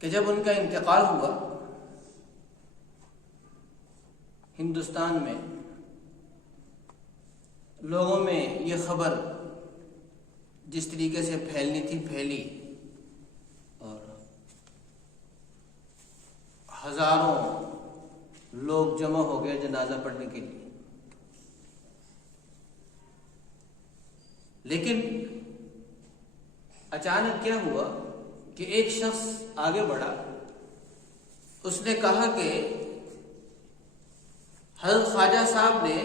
کہ جب ان کا انتقال ہوا ہندوستان میں لوگوں میں یہ خبر جس طریقے سے پھیلنی تھی پھیلی اور ہزاروں لوگ جمع ہو گئے جنازہ پڑھنے کے لیے. لیکن اچانک کیا ہوا کہ ایک شخص آگے بڑھا. اس نے کہا کہ حضرت خواجہ صاحب نے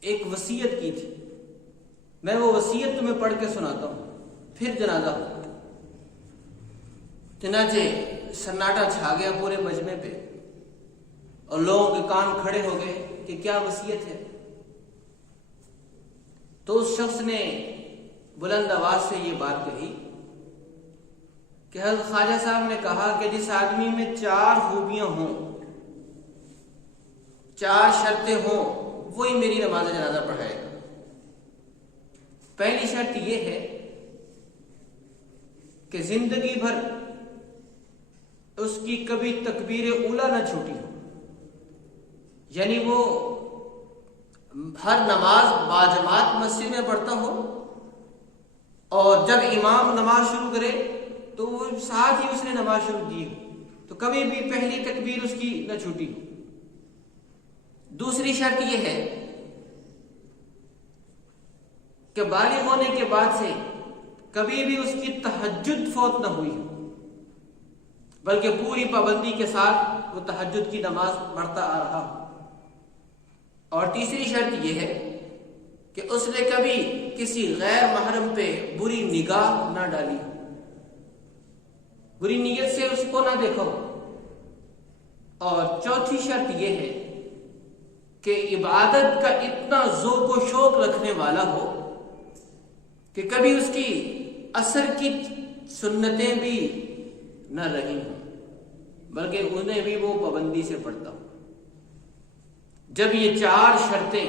ایک وصیت کی تھی, میں وہ وصیت تمہیں پڑھ کے سناتا ہوں, پھر جنازہ ہو. چنانچہ سناٹا چھا گیا پورے مجمع پہ اور لوگوں کے کان کھڑے ہو گئے کہ کیا وصیت ہے. تو اس شخص نے بلند آواز سے یہ بات کہی کہ حضرت خواجہ صاحب نے کہا کہ جس آدمی میں 4 خوبیاں ہوں, 4 شرطیں ہوں, وہی میری نماز جنازہ پڑھائے گا. پہلی شرط یہ ہے کہ زندگی بھر اس کی کبھی تکبیر اولیٰ نہ چھوٹی ہو, یعنی وہ ہر نماز باجماعت مسجد میں پڑھتا ہو اور جب امام نماز شروع کرے تو وہ ساتھ ہی اس نے نماز شروع کی ہو, تو کبھی بھی پہلی تکبیر اس کی نہ چھوٹی ہو. دوسری شرط یہ ہے کہ بالغ ہونے کے بعد سے کبھی بھی اس کی تہجد فوت نہ ہوئی ہو, بلکہ پوری پابندی کے ساتھ وہ تہجد کی نماز پڑھتا آ رہا ہو. اور تیسری شرط یہ ہے کہ اس نے کبھی کسی غیر محرم پہ بری نگاہ نہ ڈالی ہو, بری نیت سے اس کو نہ دیکھا ہو. اور چوتھی شرط یہ ہے کہ عبادت کا اتنا ذوق و شوق رکھنے والا ہو کہ کبھی اس کی اثر کی سنتیں بھی نہ رہی ہوں, بلکہ انہیں بھی وہ پابندی سے پڑھتا ہو. جب یہ 4 شرطیں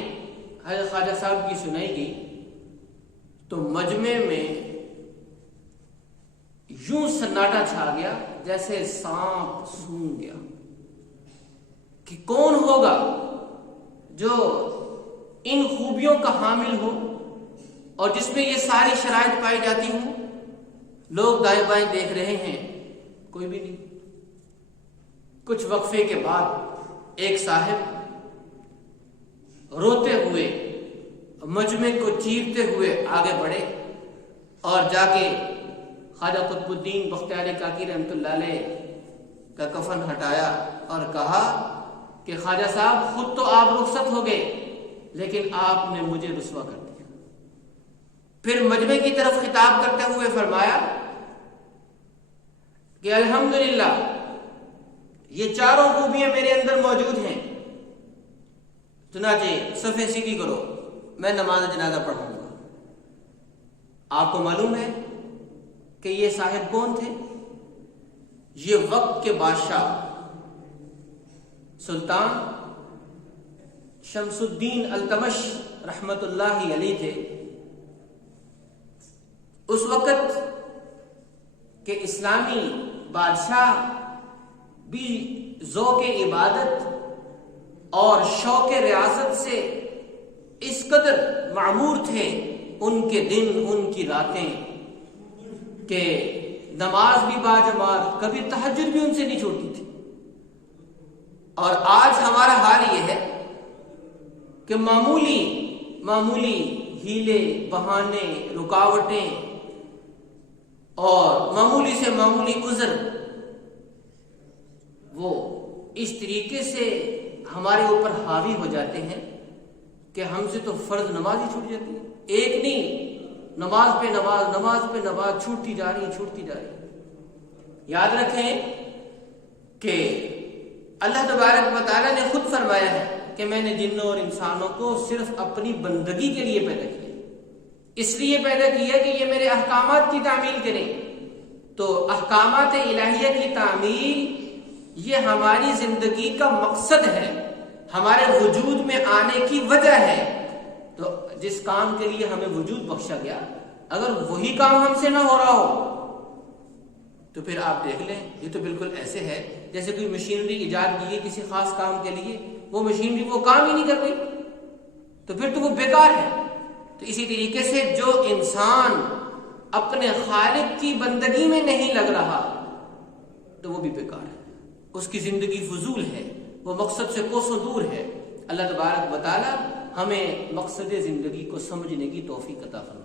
حضرت خواجہ صاحب کی سنائی گئی تو مجمع میں یوں سناٹا چھا گیا جیسے سانپ سونگ گیا کہ کون ہوگا جو ان خوبیوں کا حامل ہو اور جس میں یہ ساری شرائط پائی جاتی ہوں. لوگ دائیں بائیں دیکھ رہے ہیں, کوئی بھی نہیں. کچھ وقفے کے بعد ایک صاحب روتے ہوئے مجمع کو چیرتے ہوئے آگے بڑھے اور جا کے خواجہ قطب الدین بختیار کاکی رحمۃ اللہ علیہ کا کفن ہٹایا اور کہا کہ خواجہ صاحب خود تو آپ رخصت ہو گئے لیکن آپ نے مجھے رسوا کر دیا. پھر مجمع کی طرف خطاب کرتے ہوئے فرمایا کہ الحمدللہ یہ 4 خوبیاں میرے اندر موجود ہیں, چنانچہ صفیں سیدھی کرو, میں نماز جنازہ پڑھوں گا. آپ کو معلوم ہے کہ یہ صاحب کون تھے؟ یہ وقت کے بادشاہ سلطان شمس الدین التمش رحمت اللہ علیہ تھے. اس وقت کے اسلامی بادشاہ بھی ذوق عبادت اور شوق ریاست سے اس قدر معمور تھے, ان کے دن ان کی راتیں, کہ نماز بھی باجماعت, کبھی تہجد بھی ان سے نہیں چھوٹی تھی. اور آج ہمارا حال یہ ہے کہ معمولی ہیلے بہانے رکاوٹیں اور معمولی سے معمولی عذر وہ اس طریقے سے ہمارے اوپر حاوی ہو جاتے ہیں کہ ہم سے تو فرض نماز ہی چھوٹ جاتی ہے. ایک نہیں, نماز پہ نماز چھوٹتی جا رہی. یاد رکھیں کہ اللہ تبارک و تعالیٰ نے خود فرمایا ہے کہ میں نے جنوں اور انسانوں کو صرف اپنی بندگی کے لیے پیدا کیا, اس لیے پیدا کیا کہ یہ میرے احکامات کی تعمیل کریں. تو احکامات الہیہ کی تعمیل یہ ہماری زندگی کا مقصد ہے, ہمارے وجود میں آنے کی وجہ ہے. تو جس کام کے لیے ہمیں وجود بخشا گیا, اگر وہی کام ہم سے نہ ہو رہا ہو تو پھر آپ دیکھ لیں یہ تو بالکل ایسے ہے جیسے کوئی مشینری ایجاد کی ہے کسی خاص کام کے لیے، وہ مشینری وہ کام ہی نہیں کر رہی، تو پھر تو وہ بیکار ہے۔ تو اسی طریقے سے جو انسان اپنے خالق کی بندگی میں نہیں لگ رہا تو وہ بھی بیکار ہے، اس کی زندگی فضول ہے، وہ مقصد سے کوسوں دور ہے۔ اللہ تبارک و تعالی ہمیں مقصد زندگی کو سمجھنے کی توفیق عطا فرمائے۔